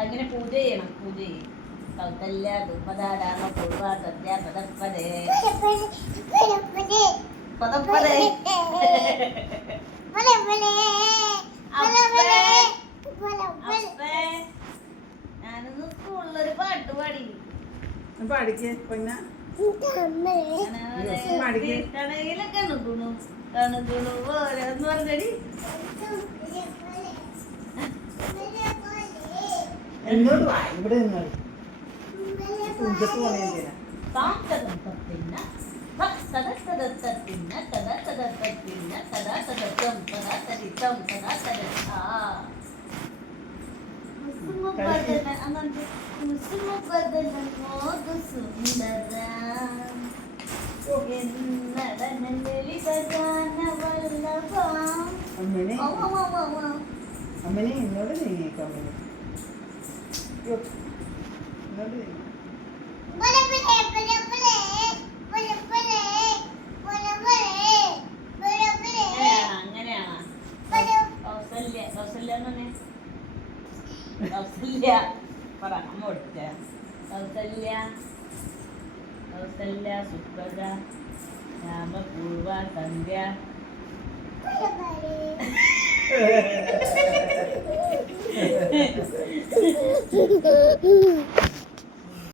അങ്ങനെ പൂജ ചെയ്യണം. പൂജ ചെയ്യും. കൗസല്യ ദുർപദാരാമ പൂർവ സദ്യ പദപ്പദേ പദപ്പദേ. ഞാനൊന്ന് സ്കൂളിലൊരു പാട്ട് പാടി. പാടിക്കേ പൊന്ന കണകുണു കണകുണു ഓരോന്ന് പറഞ്ഞടി. എന്നോട് വാ ഇവിടെ നിന്നോട് പൂജക്ക് പോണേ അമ്മനെ എന്നോട് നീങ്ങിയേക്കാം. എന്നോട് അങ്ങനെയാണോ? കൗസല്യ കൗസല്യ കൗസല്യ പറ. അമ്മ കൊടുത്ത കൗസല്യ കൗസല്യ സുപ്രജ രാമപൂർവ സന്ധ്യ.